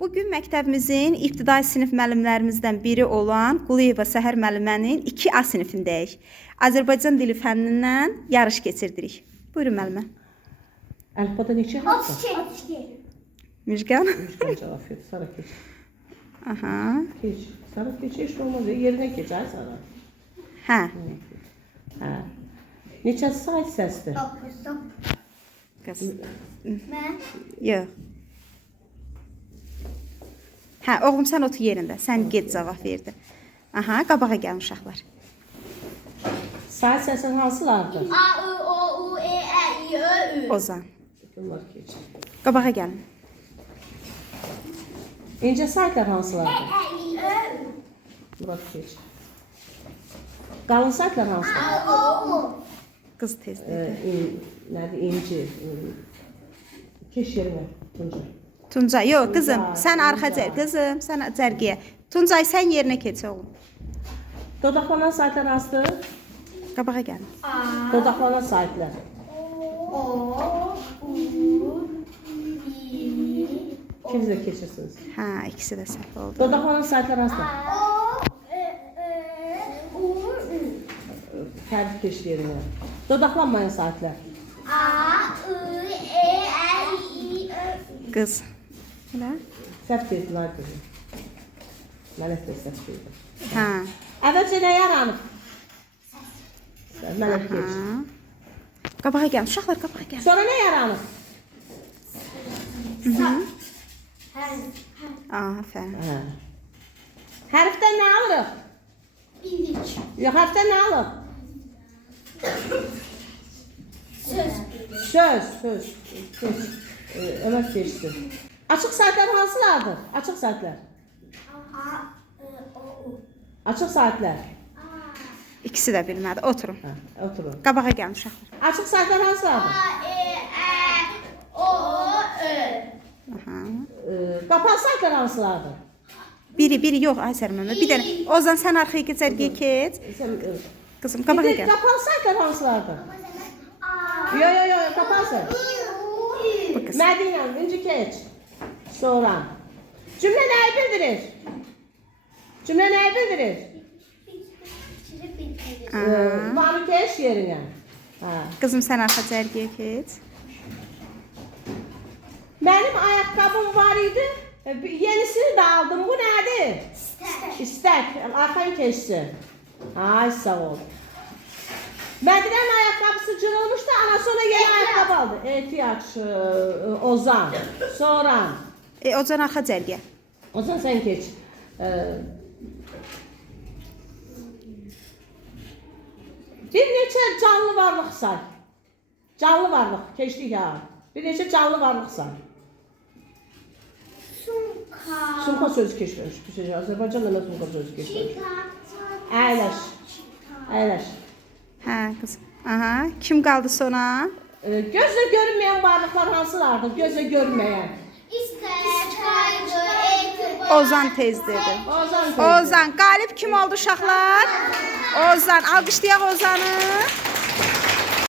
Bugün məktəbimizin ibtidai sinif müəllimlərimizdən biri olan Quliyeva Səhər müəllimənin 2A sinifindəyik. Azərbaycan dili fənnindən yarış keçirdirik. Buyurun müəllimə. Əlifbada neçə hərf var? 32. Müjgan. Müjgan cavab verdi. Sara keç. Aha. Keç. Sara keç. Heç olmaz. Yerinə keç. Ay Sara. Hə. Hə. Neçə sayt səsdir? 9. Qız. Mən Yox. Hə, oğlum sən otur yerində. Sən get cavab verdi. Aha, qabağa gəlin uşaqlar. Sayt səsin hansılardır? A, I, O, U, E, Ə, İ, Ö, Ü. Ozan. Bunlar keç. Qabağa gəlin. İncə saytlar hansılardır? Ə, İ, Ö, Ü. Murat keç. Qalın saytlar hansılardır? A, O, U. Qız tez dedi. Nədir? İnci. Keç yerinə. Tunca. Tuncay, yox qızım, Tuncay, sən arxa Tuncay. qızım, sən cərgiyə. Tuncay sən yerinə keç oğlum. Dodaqlanan saytlar hansıdır? Qabağa gəlin. A, Dodaqlanan saytlar. O, U, İ, İkiniz də keçirsiniz. Hə, ikisi də səhv oldu. Dodaqlanan saytlar hansıdır? O, Ö, U, Ü. Tərif keç yerinə. Dodaqlanmayan saytlar. A, I, E, Ə, İ, Ö, Ü. Qız. Elə? Səhv dedilər qızım. Mələk də səhv dedi. Hə. Əvvəlcə nə yaranıb? Mələk keç. Hə. Qabağa gəlin, uşaqlar qabağa gəlin. Sonra nə yaranıb? Afərin. Hə. Hərfdən nə alırıq? Bildik. Yox, hərfdən nə alırıq? Söz. Söz. Keç. Ömər keçdi. Açıq saytlar hansılardır? Açıq saytlar. A, I, O, U. Açıq saytlar. İkisi də bilmədi. Oturun. Hə, oturun. Qabağa gəlin uşaqlar. Açıq saytlar hansılardır? A, E, Ə, O, Ö. Aha. Qapalı saytlar hansılardır? Biri yox, Aysər müəllimə. Bir dənə. Ozan sən arxaya keç, cərgiyə keç. Sən Qızım, qabağa bir gəl. qapalı saytlar hansılardır? A, Yo, qapalı. U, Ü. Bu qız. Mədinə, birinci keç. Sonra. Cümlə nəyi bildirir? Cümlə nəyi bildirir? Mavi keç yerinə. Hə. Qızım sən arxa cərgiyə keç. Mənim ayaqqabım var idi. Yenisini də aldım. Bu nədir? İstək. Arxan keçsin. Ay sağ ol. Mədinənin ayaqqabısı cırılmışdı. Anası ona yeni ayaqqabı aldı. Ehtiyac. Ozan. Sonra. Ozan arxa cərgiyə. Ozan sen geç. Bir neçə canlı varlıq say. Canlı varlıq. Keçdik ha. Bir neçə canlı varlıq say. Sumka. Sumka sözü keçmiş. Azərbaycanda nə sumka sözü keçmiş? Çikolata. Əyləş. Əyləş. Hə, qızım. Aha, kim qaldı sonra? Gözlə görünməyən varlıqlar hansılardır? Gözlə görünməyən. İstək, qayğı, etibar. Ozan tez dedi. Ozan. Ozan, qalib kim oldu uşaqlar? Ozan, alqışlayaq Ozanı.